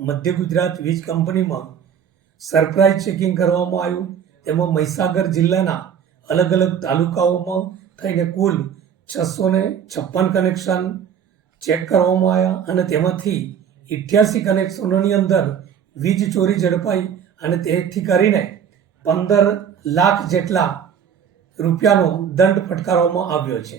મધ્ય ગુજરાત વીજ કંપનીમાં સરપ્રાઇઝ ચેકિંગ કરવામાં આવ્યું. તેમાં મહીસાગર જિલ્લાના અલગ અલગ તાલુકાઓમાં થઈને કુલ છસો ને છપ્પન કનેક્શન ચેક કરવામાં આવ્યા અને તેમાંથી ઇઠ્યાસી કનેક્શનોની અંદર વીજ ચોરી ઝડપાઈ અને તેથી કરીને પંદર લાખ જેટલા રૂપિયાનો દંડ ફટકારવામાં આવ્યો છે.